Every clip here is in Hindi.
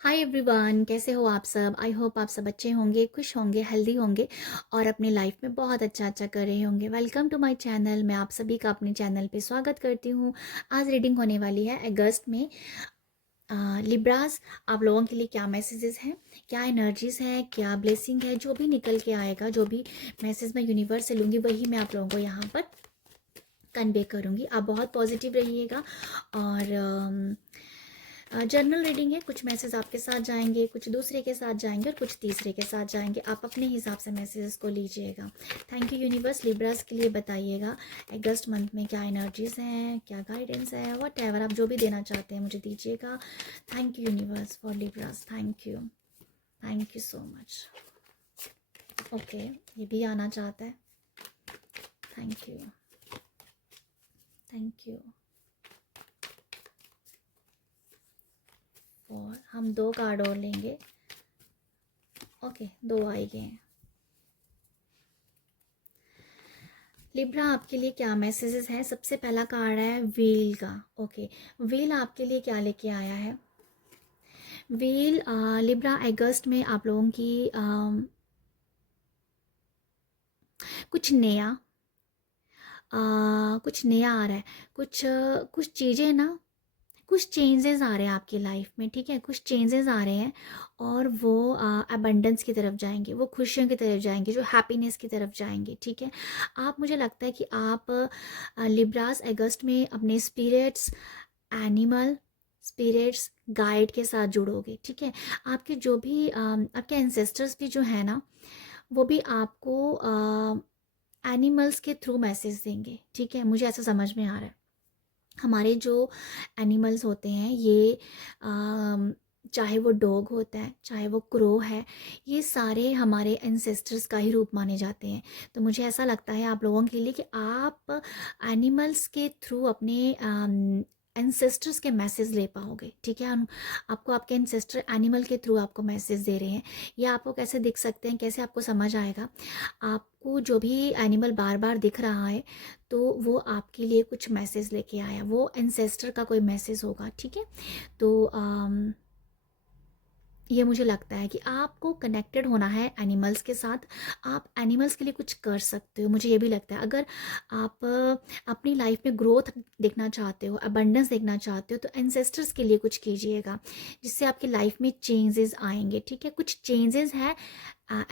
हाय एवरीवन, कैसे हो आप सब। आई होप आप सब अच्छे होंगे, खुश होंगे, हेल्दी होंगे और अपनी लाइफ में बहुत अच्छा अच्छा कर रहे होंगे। Welcome to my channel. मैं आप सभी का अपने चैनल पे स्वागत करती हूँ। आज रीडिंग होने वाली है अगस्त में। लिब्रास, आप लोगों के लिए क्या मैसेजेस हैं, क्या एनर्जीज हैं, क्या ब्लेसिंग है, जो भी निकल के आएगा, जो भी मैसेज मैं यूनिवर्स से लूँगी वही मैं आप लोगों को यहाँ पर कन्वे करूँगी। आप बहुत पॉजिटिव रहिएगा। और जर्नल रीडिंग है, कुछ मैसेज आपके साथ जाएंगे, कुछ दूसरे के साथ जाएंगे और कुछ तीसरे के साथ जाएंगे। आप अपने हिसाब से मैसेजेस को लीजिएगा। Thank you universe. लिब्रास के लिए बताइएगा अगस्त मंथ में क्या एनर्जीज हैं, क्या गाइडेंस है, वट एवर आप जो भी देना चाहते हैं मुझे दीजिएगा। Thank you universe for Libras. Thank you so much. Okay, ये भी आना चाहता है। Thank you, thank you. और हम 2 कार्ड और लेंगे। ओके, 2 आए गए हैं। लिब्रा, आपके लिए क्या मैसेजेस हैं। सबसे पहला कार्ड है व्हील का। ओके, व्हील आपके लिए क्या लेके आया है। व्हील लिब्रा, अगस्त में आप लोगों की कुछ नया कुछ नया आ रहा है। कुछ चीज़ें ना, कुछ चेंजेस आ रहे हैं आपकी लाइफ में, ठीक है। कुछ चेंजेस आ रहे हैं और वो अबंडेंस की तरफ जाएंगे, वो खुशियों की तरफ जाएंगे, जो हैप्पीनेस की तरफ जाएंगे, ठीक है। आप, मुझे लगता है कि आप लिब्रास अगस्त में अपने स्पिरिट्स, एनिमल स्पिरिट्स, गाइड के साथ जुड़ोगे, ठीक है। आपके जो भी आपके एंसेस्टर्स भी जो है ना, वो भी आपको एनिमल्स के थ्रू मैसेज देंगे, ठीक है। मुझे ऐसा समझ में आ रहा है। हमारे जो एनिमल्स होते हैं ये चाहे वो डॉग होता है, चाहे वो क्रो है, ये सारे हमारे एंसेस्टर्स का ही रूप माने जाते हैं। तो मुझे ऐसा लगता है आप लोगों के लिए कि आप एनिमल्स के थ्रू अपने एंसेस्टर्स के मैसेज ले पाओगे, ठीक है। आपको आपके एंसेस्टर एनिमल के थ्रू आपको मैसेज दे रहे हैं। ये आपको कैसे दिख सकते हैं, कैसे आपको समझ आएगा। आपको जो भी एनिमल बार बार दिख रहा है तो वो आपके लिए कुछ मैसेज लेके आया, वो एंसेस्टर का कोई मैसेज होगा, ठीक है। तो ये मुझे लगता है कि आपको कनेक्टेड होना है एनिमल्स के साथ। आप एनिमल्स के लिए कुछ कर सकते हो, मुझे ये भी लगता है। अगर आप अपनी लाइफ में ग्रोथ देखना चाहते हो, अबंडेंस देखना चाहते हो, तो एंसेस्टर्स के लिए कुछ कीजिएगा जिससे आपकी लाइफ में चेंजेस आएंगे, ठीक है। कुछ चेंजेस है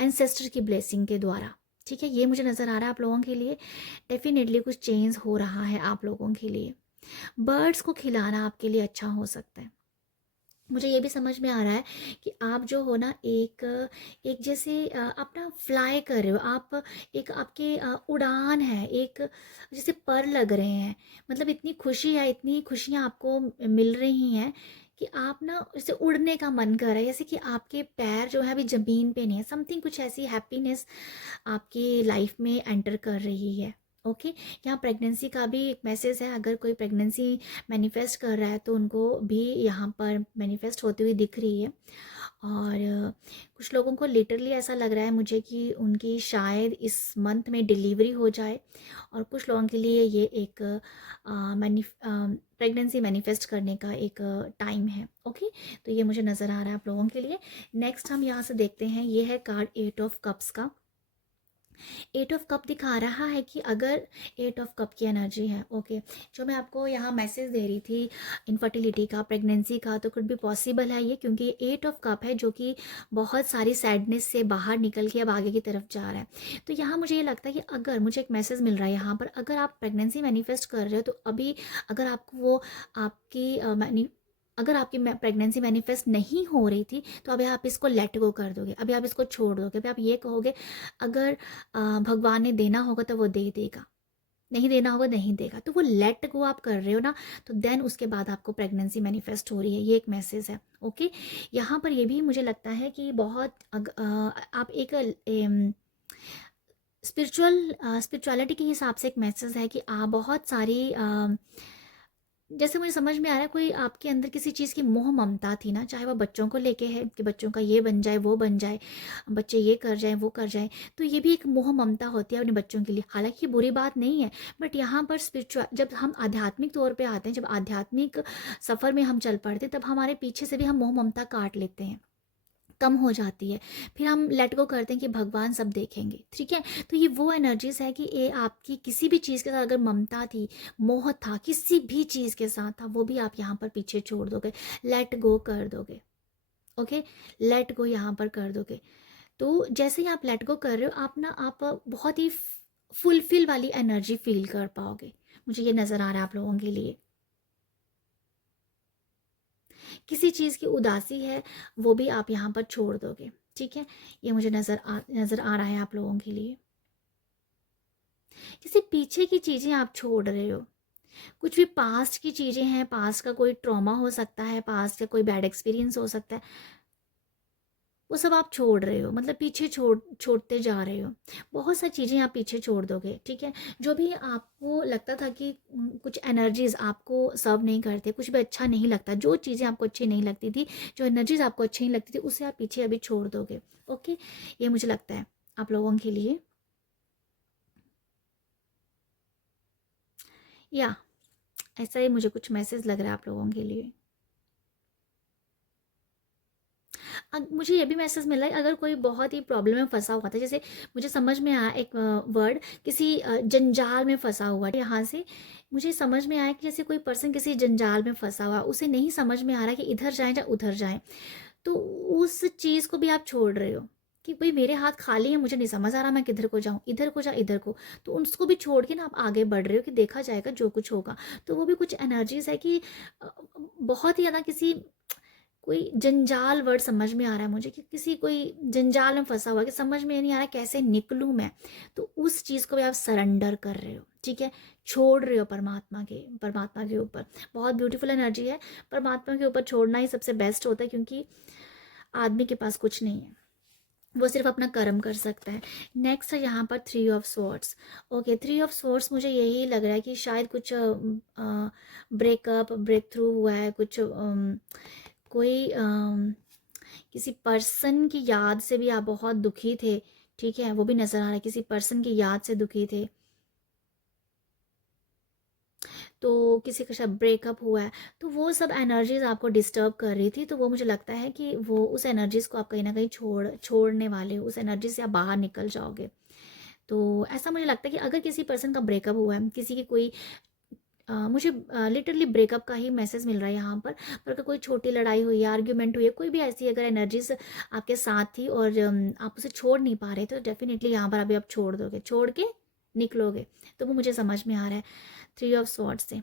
एंसेस्टर की ब्लेसिंग के द्वारा, ठीक है। ये मुझे नज़र आ रहा है आप लोगों के लिए। डेफिनेटली कुछ चेंज हो रहा है आप लोगों के लिए। बर्ड्स को खिलाना आपके लिए अच्छा हो सकता है। मुझे ये भी समझ में आ रहा है कि आप जो हो ना, एक एक जैसे अपना फ्लाई कर रहे हो आप। एक आपकी उड़ान है, एक जैसे पर लग रहे हैं। मतलब इतनी खुशी है, इतनी खुशियाँ आपको मिल रही हैं कि आप ना जैसे उड़ने का मन कर रहा है, जैसे कि आपके पैर जो है अभी ज़मीन पे नहीं है। समथिंग कुछ ऐसी हैप्पीनेस आपकी लाइफ में एंटर कर रही है। ओके, यहाँ प्रेगनेंसी का भी एक मैसेज है। अगर कोई प्रेगनेंसी मैनिफेस्ट कर रहा है तो उनको भी यहाँ पर मैनिफेस्ट होती हुई दिख रही है। और कुछ लोगों को लिटरली ऐसा लग रहा है मुझे कि उनकी शायद इस मंथ में डिलीवरी हो जाए। और कुछ लोगों के लिए ये एक प्रेगनेंसी मैनिफेस्ट करने का एक टाइम है। ओके, तो ये मुझे नज़र आ रहा है आप लोगों के लिए। नेक्स्ट हम यहाँ से देखते हैं, ये है कार्ड 8 ऑफ कप्स का। 8 ऑफ कप दिखा रहा है कि अगर 8 ऑफ कप की एनर्जी है, ओके, जो मैं आपको यहाँ मैसेज दे रही थी इनफर्टिलिटी का, प्रेगनेंसी का, तो कुछ भी पॉसिबल है ये, क्योंकि 8 ऑफ कप है जो कि बहुत सारी सैडनेस से बाहर निकल के अब आगे की तरफ जा रहा है। तो यहाँ मुझे ये लगता है कि अगर मुझे एक मैसेज मिल रहा है यहाँ पर, अगर आप प्रेगनेंसी मैनिफेस्ट कर रहे हो तो अभी अगर आपको वो आपकी अगर आपकी प्रेगनेंसी मैनिफेस्ट नहीं हो रही थी तो अभी आप इसको लेट गो कर दोगे, अभी आप इसको छोड़ दोगे। अभी आप ये कहोगे अगर भगवान ने देना होगा तो वो दे देगा, नहीं देना होगा नहीं देगा। तो वो लेट गो आप कर रहे हो ना, तो देन उसके बाद आपको प्रेगनेंसी मैनिफेस्ट हो रही है। ये एक मैसेज है। ओके, यहाँ पर ये भी मुझे लगता है कि बहुत आप एक स्पिरिचुअलिटी के हिसाब से एक मैसेज है कि आप बहुत सारी जैसे मुझे समझ में आ रहा है कोई आपके अंदर किसी चीज़ की मोह ममता थी ना, चाहे वह बच्चों को लेके है कि बच्चों का ये बन जाए वो बन जाए, बच्चे ये कर जाएं वो कर जाएं, तो ये भी एक मोह ममता होती है अपने बच्चों के लिए। हालांकि ये बुरी बात नहीं है, बट यहाँ पर स्पिरिचुअल जब हम आध्यात्मिक तौर पे आते हैं, जब आध्यात्मिक सफ़र में हम चल पड़ते हैं, तब हमारे पीछे से भी हम मोह ममता काट लेते हैं, कम हो जाती है। फिर हम लेट गो करते हैं कि भगवान सब देखेंगे, ठीक है। तो ये वो एनर्जीज है कि ये आपकी किसी भी चीज़ के साथ अगर ममता थी, मोह था, किसी भी चीज़ के साथ था, वो भी आप यहाँ पर पीछे छोड़ दोगे, लेट गो कर दोगे। ओके, लेट गो यहाँ पर कर दोगे। तो जैसे ही आप लेट गो कर रहे हो, आप बहुत ही फुलफिल वाली एनर्जी फील कर पाओगे। मुझे ये नज़र आ रहा है आप लोगों के लिए। किसी चीज़ की उदासी है, वो भी आप यहाँ पर छोड़ दोगे, ठीक है। ये मुझे नज़र आ रहा है आप लोगों के लिए। किसी पीछे की चीज़ें आप छोड़ रहे हो, कुछ भी पास्ट की चीज़ें हैं, पास्ट का कोई ट्रॉमा हो सकता है, पास्ट का कोई बैड एक्सपीरियंस हो सकता है, वो सब आप छोड़ रहे हो, मतलब पीछे छोड़ते जा रहे हो। बहुत सारी चीज़ें आप पीछे छोड़ दोगे, ठीक है। जो भी आपको लगता था कि कुछ एनर्जीज आपको सर्व नहीं करते, कुछ भी अच्छा नहीं लगता, जो चीज़ें आपको अच्छी नहीं लगती थी, जो एनर्जीज आपको अच्छी नहीं लगती थी, उसे आप पीछे अभी छोड़ दोगे। ओके, ये मुझे लगता है आप लोगों के लिए। या ऐसा ही मुझे कुछ मैसेज लग रहा है आप लोगों के लिए। मुझे ये भी मैसेज मिला है, अगर कोई बहुत ही प्रॉब्लम में फंसा हुआ था, जैसे मुझे समझ में आया एक वर्ड, किसी जंजाल में फंसा हुआ है, यहाँ से मुझे समझ में आया कि जैसे कोई पर्सन किसी जंजाल में फंसा हुआ, उसे नहीं समझ में आ रहा कि इधर जाए या उधर जाए, तो उस चीज़ को भी आप छोड़ रहे हो कि भाई मेरे हाथ खाली है, मुझे नहीं समझ आ रहा मैं किधर को जाऊँ, इधर को जा इधर को, तो उसको भी छोड़ के ना आप आगे बढ़ रहे हो कि देखा जाएगा जो कुछ होगा। तो वो भी कुछ एनर्जीज है कि बहुत ही ज़्यादा किसी कोई जंजाल वर्ड समझ में आ रहा है मुझे कि किसी कोई जंजाल में फंसा हुआ कि समझ में नहीं आ रहा कैसे निकलूं मैं, तो उस चीज़ को भी आप सरेंडर कर रहे हो, ठीक है, छोड़ रहे हो परमात्मा के ऊपर। बहुत ब्यूटीफुल एनर्जी है, परमात्मा के ऊपर छोड़ना ही सबसे बेस्ट होता है, क्योंकि आदमी के पास कुछ नहीं है, वो सिर्फ अपना कर्म कर सकता है। नेक्स्ट है यहाँ पर 3 of swords. Okay, 3 of swords मुझे यही लग रहा है कि शायद कुछ ब्रेकअप ब्रेक थ्रू हुआ है, कुछ कोई किसी पर्सन की याद से भी आप बहुत दुखी थे, ठीक है, वो भी नज़र आ रहा है, किसी पर्सन की याद से दुखी थे, तो किसी का शायद ब्रेकअप हुआ है, तो वो सब एनर्जीज आपको डिस्टर्ब कर रही थी, तो वो मुझे लगता है कि वो उस एनर्जीज को आप कहीं ना कहीं छोड़ने वाले हो, उस एनर्जी से आप बाहर निकल जाओगे। तो ऐसा मुझे लगता है कि अगर किसी पर्सन का ब्रेकअप हुआ है, किसी की कोई मुझे लिटरली ब्रेकअप का ही मैसेज मिल रहा है यहाँ पर अगर कोई छोटी लड़ाई हुई है, आर्ग्यूमेंट हुई है, कोई भी ऐसी अगर एनर्जीज आपके साथ थी और आप उसे छोड़ नहीं पा रहे, तो डेफिनेटली यहाँ पर अभी आप छोड़ दोगे, छोड़ के निकलोगे। तो वो मुझे समझ में आ रहा है 3 ऑफ स्वॉर्ड्स से।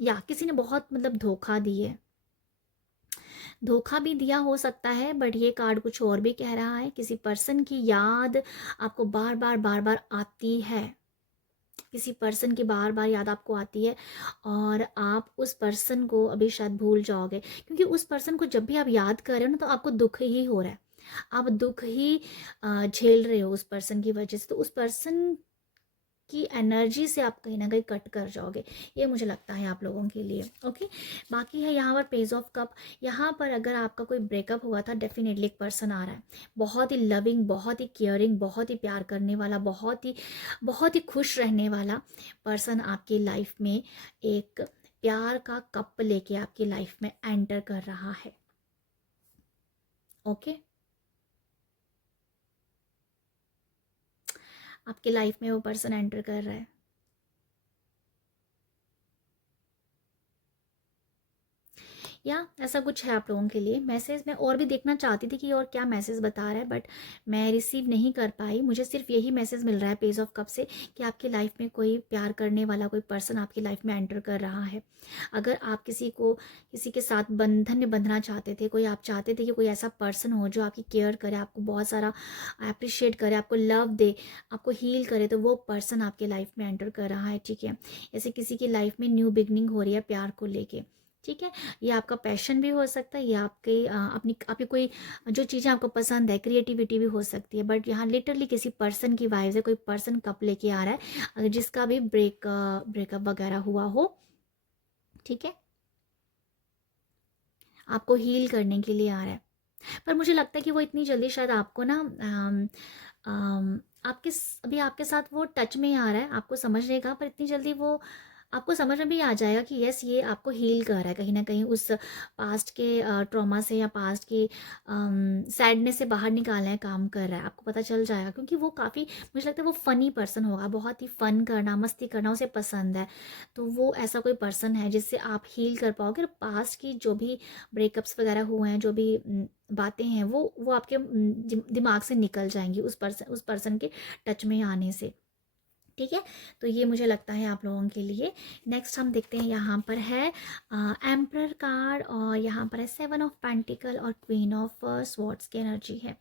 या किसी ने बहुत मतलब धोखा दी है, धोखा भी दिया हो सकता है, बट ये कार्ड कुछ और भी कह रहा है, किसी पर्सन की याद आपको बार बार आती है, किसी पर्सन की बार बार याद आपको आती है, और आप उस पर्सन को अभी शायद भूल जाओगे, क्योंकि उस पर्सन को जब भी आप याद कर रहे हो ना, तो आपको दुख ही हो रहा है, आप दुख ही झेल रहे हो उस पर्सन की वजह से, तो उस पर्सन की एनर्जी से आप कहीं ना कहीं कट कर जाओगे, ये मुझे लगता है आप लोगों के लिए। ओके, बाकी है यहाँ पर पेज ऑफ कप। यहाँ पर अगर आपका कोई ब्रेकअप हुआ था, डेफिनेटली एक पर्सन आ रहा है, बहुत ही लविंग, बहुत ही केयरिंग, बहुत ही प्यार करने वाला, बहुत ही खुश रहने वाला पर्सन आपकी लाइफ में एक प्यार का कप लेके आपकी लाइफ में एंटर कर रहा है। ओके, आपकी लाइफ में वो पर्सन एंटर कर रहा है। या ऐसा कुछ है आप लोगों के लिए मैसेज। मैं और भी देखना चाहती थी कि और क्या मैसेज बता रहा है, बट मैं रिसीव नहीं कर पाई। मुझे सिर्फ यही मैसेज मिल रहा है पेज ऑफ कप से कि आपकी लाइफ में कोई प्यार करने वाला कोई पर्सन आपकी लाइफ में एंटर कर रहा है। अगर आप किसी के साथ बंधन में बंधना चाहते थे, कोई आप चाहते थे कि कोई ऐसा पर्सन हो जो आपकी केयर करे, आपको बहुत सारा अप्रिशिएट करे, आपको लव दे, आपको हील करे, तो वो पर्सन आपके लाइफ में एंटर कर रहा है, ठीक है। ऐसे किसी की लाइफ में न्यू बिगनिंग हो रही है प्यार को लेके, ठीक है। ये आपका पैशन भी हो सकता है, ये आपकी कोई जो चीज़ें आपको पसंद है, क्रिएटिविटी भी हो सकती है, बट यहाँ लिटरली किसी पर्सन की वाइब्स है, कोई पर्सन कप लेके आ रहा है, अगर जिसका भी ब्रेकअप वगैरह हुआ हो, ठीक है, आपको हील करने के लिए आ रहा है। पर मुझे लगता है कि वो इतनी जल्दी शायद आपको ना अभी आपके साथ वो टच में आ रहा है, आपको समझ लेगा, पर इतनी जल्दी वो आपको समझ में भी आ जाएगा कि यस, ये आपको हील कर रहा है कहीं ना कहीं उस पास्ट के ट्रॉमा से या पास्ट की सैडनेस से बाहर निकालने का काम कर रहा है। आपको पता चल जाएगा क्योंकि वो काफ़ी, मुझे लगता है वो फ़नी पर्सन होगा, बहुत ही फ़न करना, मस्ती करना उसे पसंद है। तो वो ऐसा कोई पर्सन है जिससे आप हील कर पाओगे, और पास्ट की जो भी ब्रेकअप्स वगैरह हुए हैं, जो भी बातें हैं, वो आपके दिमाग से निकल जाएंगी उस पर्सन के टच में आने से। ठीक है, तो ये मुझे लगता है आप लोगों के लिए। नेक्स्ट हम देखते हैं, यहाँ पर है एम्परर कार्ड, और यहाँ पर है 7 ऑफ पेंटिकल और क्वीन ऑफ स्वॉर्ड्स की एनर्जी है।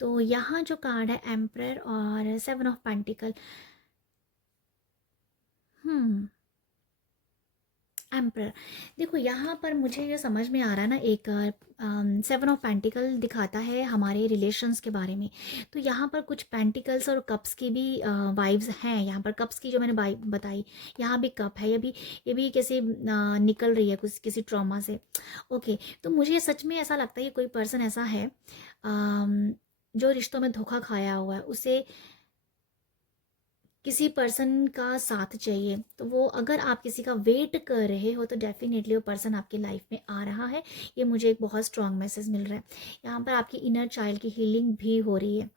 तो यहाँ जो कार्ड है एम्परर और 7 ऑफ पेंटिकल, एम्परर, देखो यहाँ पर मुझे ये समझ में आ रहा है ना, एक 7 ऑफ पेंटिकल दिखाता है हमारे रिलेशंस के बारे में। तो यहाँ पर कुछ पेंटिकल्स और कप्स की भी वाइब्स हैं। यहाँ पर कप्स की जो मैंने बताई, यहाँ भी कप है, ये भी कैसे निकल रही है कुछ किसी ट्रॉमा से। ओके, तो मुझे सच में ऐसा लगता है कि कोई पर्सन ऐसा है जो रिश्तों में धोखा खाया हुआ है, उसे किसी पर्सन का साथ चाहिए। तो वो, अगर आप किसी का वेट कर रहे हो, तो डेफिनेटली वो पर्सन आपकी लाइफ में आ रहा है। ये मुझे एक बहुत स्ट्रांग मैसेज मिल रहा है। यहाँ पर आपकी इनर चाइल्ड की हीलिंग भी हो रही है।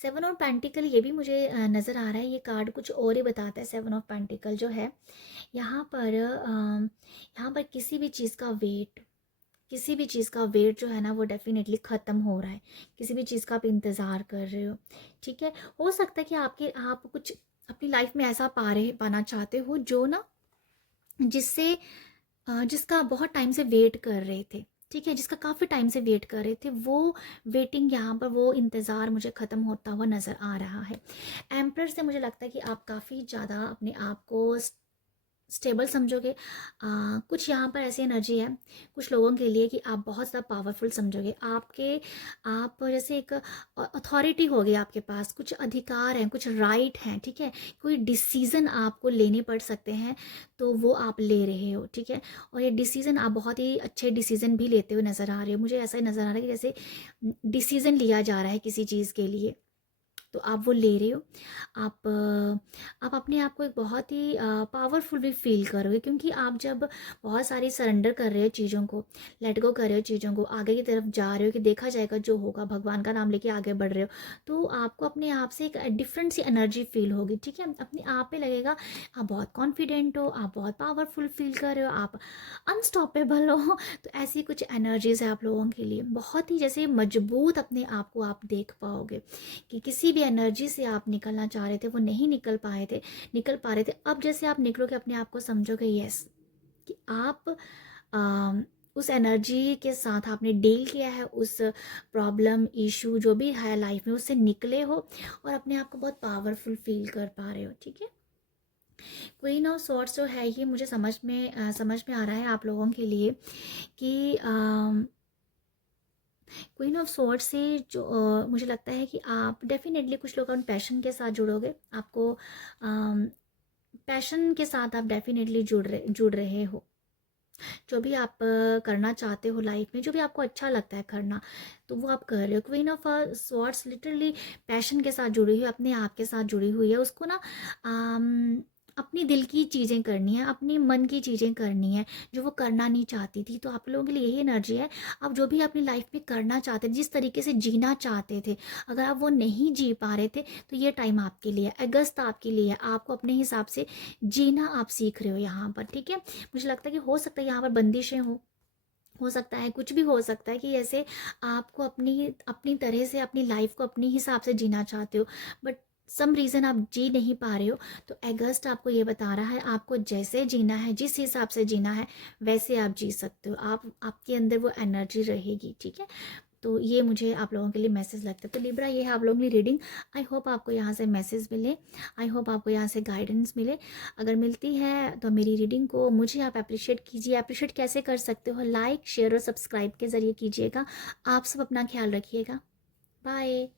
7 ऑफ पेंटिकल ये भी मुझे नज़र आ रहा है। ये कार्ड कुछ और ही बताता है। 7 ऑफ पेंटिकल जो है यहाँ पर किसी भी चीज़ का वेट जो है ना, वो डेफिनेटली ख़त्म हो रहा है। किसी भी चीज़ का आप इंतज़ार कर रहे हो, ठीक है। हो सकता है कि आप कुछ अपनी लाइफ में ऐसा पाना चाहते हो जो ना, जिसका बहुत टाइम से वेट कर रहे थे, ठीक है, जिसका काफ़ी टाइम से वेट कर रहे थे, वो वेटिंग, यहाँ पर वो इंतज़ार मुझे ख़त्म होता हुआ नज़र आ रहा है। एम्प्रर से मुझे लगता है कि आप काफ़ी ज़्यादा अपने आप को स्टेबल समझोगे। कुछ यहाँ पर ऐसी एनर्जी है कुछ लोगों के लिए कि आप बहुत ज़्यादा पावरफुल समझोगे। आप जैसे एक अथॉरिटी होगी आपके पास, कुछ अधिकार हैं, कुछ राइट हैं, ठीक है। कोई डिसीज़न आपको लेने पड़ सकते हैं, तो वो आप ले रहे हो, ठीक है। और ये डिसीज़न आप बहुत ही अच्छे डिसीज़न भी लेते हुए नज़र आ रहे हो। मुझे ऐसा ही नज़र आ रहा है कि जैसे डिसीज़न लिया जा रहा है किसी चीज़ के लिए, तो आप वो ले रहे हो। आप अपने आप को एक बहुत ही पावरफुल भी फील करोगे, क्योंकि आप जब बहुत सारी सरेंडर कर रहे हो चीज़ों को, लेट गो कर रहे हो चीज़ों को, आगे की तरफ जा रहे हो कि देखा जाएगा जो होगा, भगवान का नाम लेके आगे बढ़ रहे हो, तो आपको अपने आप से एक डिफरेंट सी एनर्जी फील होगी, ठीक है। अपने आप पे लगेगा आप बहुत कॉन्फिडेंट हो, आप बहुत पावरफुल फील कर रहे हो, आप अनस्टॉपेबल हो। तो ऐसी कुछ एनर्जीज है आप लोगों के लिए, बहुत ही जैसे मजबूत अपने आप को आप देख पाओगे कि किसी भी एनर्जी से आप निकलना चाह रहे थे, वो नहीं निकल पा रहे थे। अब जैसे आप निकलोगे, अपने आप को समझोगे यस, कि आप उस एनर्जी के साथ आपने डील किया है, उस प्रॉब्लम इशू जो भी है लाइफ में, उससे निकले हो और अपने आप को बहुत पावरफुल फील कर पा रहे हो, ठीक है। क्वीन ऑफ सॉर्ड्स जो है, ये मुझे समझ में आ रहा है आप लोगों के लिए कि क्वीन ऑफ स्वॉर्ड से जो मुझे लगता है कि आप डेफिनेटली कुछ लोग पैशन के साथ जुड़ोगे। आपको पैशन के साथ आप डेफिनेटली जुड़ रहे हो। जो भी आप करना चाहते हो लाइफ में, जो भी आपको अच्छा लगता है करना, तो वो आप कर रहे हो। Queen of swords literally passion के साथ जुड़ी हुई है, अपने आप के साथ जुड़ी हुई है। उसको ना अपनी दिल की चीज़ें करनी है, अपनी मन की चीज़ें करनी है जो वो करना नहीं चाहती थी। तो आप लोगों के लिए यही एनर्जी है। आप जो भी अपनी लाइफ में करना चाहते थे, जिस तरीके से जीना चाहते थे, अगर आप वो नहीं जी पा रहे थे, तो ये टाइम आपके लिए है, अगस्त आपके लिए है। आपको अपने हिसाब से जीना आप सीख रहे हो यहाँ पर, ठीक है। मुझे लगता है कि हो सकता है यहाँ पर बंदिशें हो सकता है कुछ भी हो सकता है कि ऐसे आपको अपनी अपनी तरह से अपनी लाइफ को अपने हिसाब से जीना चाहते हो, बट सम रीज़न आप जी नहीं पा रहे हो। तो अगस्त आपको ये बता रहा है, आपको जैसे जीना है, जिस हिसाब से जीना है, वैसे आप जी सकते हो। आपके अंदर वो एनर्जी रहेगी, ठीक है। तो ये मुझे आप लोगों के लिए मैसेज लगता है। तो लिब्रा, ये है आप लोगों की रीडिंग। आई होप आपको यहाँ से मैसेज मिले, आई होप आपको यहाँ से गाइडेंस मिले। अगर मिलती है तो मेरी रीडिंग को मुझे आप अप्रिशिएट कीजिए। अप्रिशिएट कैसे कर सकते हो? लाइक, शेयर और सब्सक्राइब के ज़रिए कीजिएगा। आप सब अपना ख्याल रखिएगा। बाय।